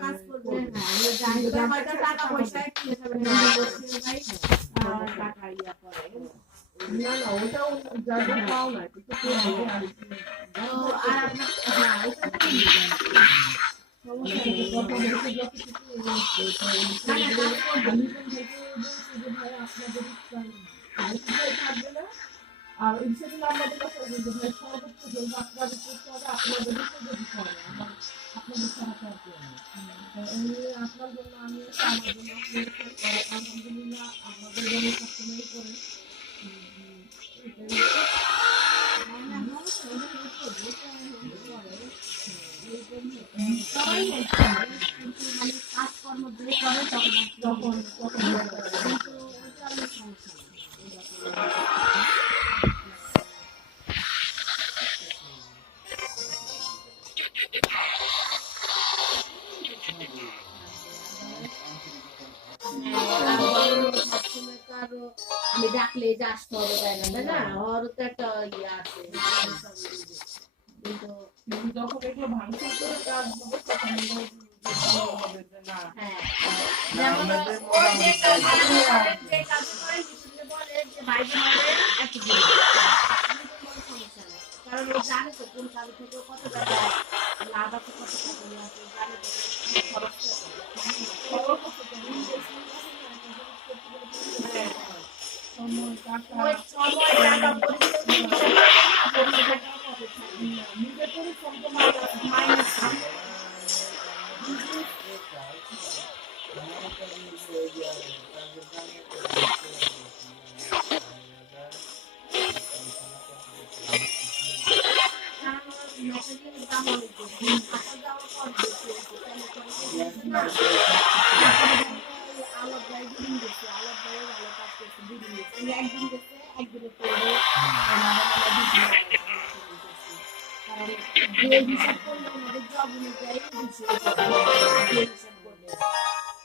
কাজ করবে হয়তো টাকা পয়সা একটু ভাই টাকা ইয়া করে না না ওটাও যাদের পাও না কিন্তু তো আর আপনার হ্যাঁ ওটা আর ইনশাআল্লাহ আমাদের কাছে ভাই সর্বোচ্চ জন্য আপনাদের করতে হবে আপনাদের দিতে হবে আমার আপনাদের সাহায্য করতে হবে আপনার জন্য আমি আমার জন্য আলহামদুলিল্লাহ আপনাদের জন্য সবসময় করে সবাই মানে কাজকর্ম দিয়ে করে তখন কিন্তু আমি ডাকলে যে আসতে হবে তাই না ওর তো একটা ইয়ে আছে কিন্তু যখন এগুলো ভাঙচুর করে কাজ হবে তখন কারণ ও জানে তো কোন কাজ থেকে কত টাকা লাভ আছে কত টাকা আছে জানে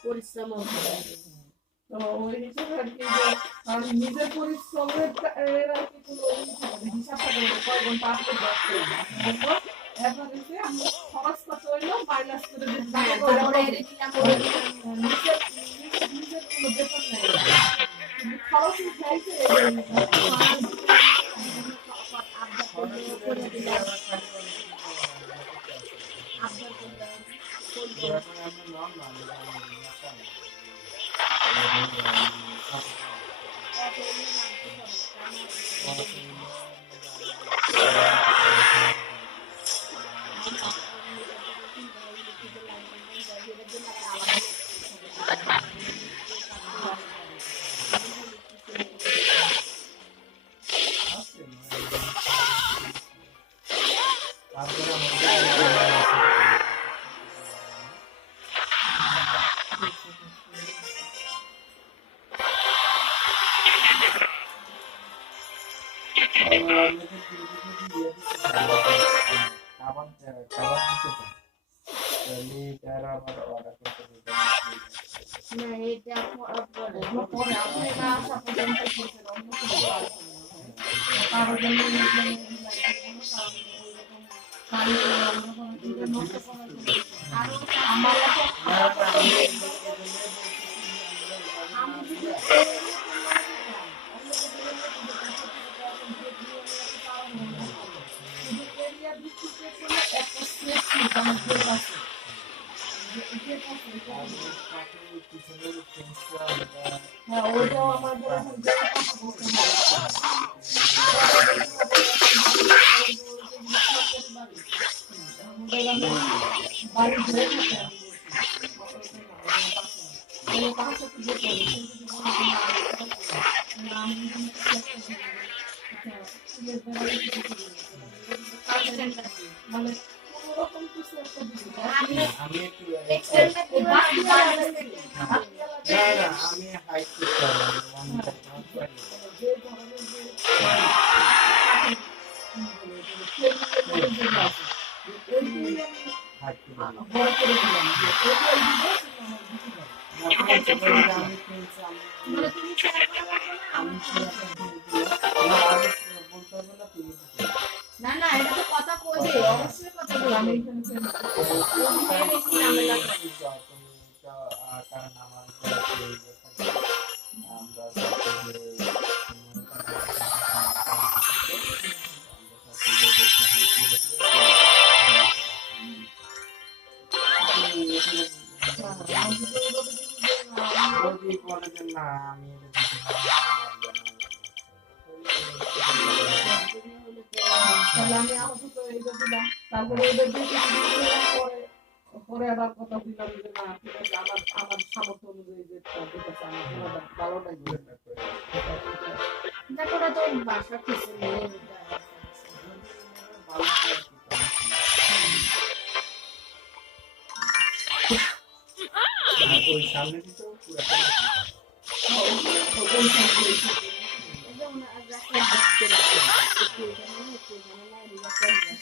পরিশ্রম নিজের পরিশ্রমের হিসাবটা কয় ঘন্টা আসলে খরচ কত হইলো মাইনাস করে নিজের কোনো বেতন নেই খরচ খাইছে না না এটা তো কথা কইবে অবশ্যই কথা বলবে আমি এখানে ঝামেলা করি। কারণ আমার যদি বলে যে না আমি তাহলে আমি আমাকে তো এইটা দিলাম, তারপরে ওদের দিয়ে পরে পরে আবার কথা দিলাম যে না ঠিক আছে আমার আমার সামর্থ্য অনুযায়ী যে ঠিক আছে আমি ভালোটাই দিই। দেখো ওরা তো বাসা কিছু নেই ওই সামনে দিতেও পুরো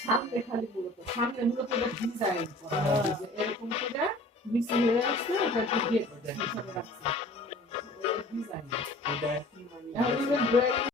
সামনে খালি মূলত সামনে মূলত ডিজাইন করা এরকম করে মিশে হয়ে আসছে ওটা দিয়ে রাখছে ডিজাইন। এটা কি মানে এখন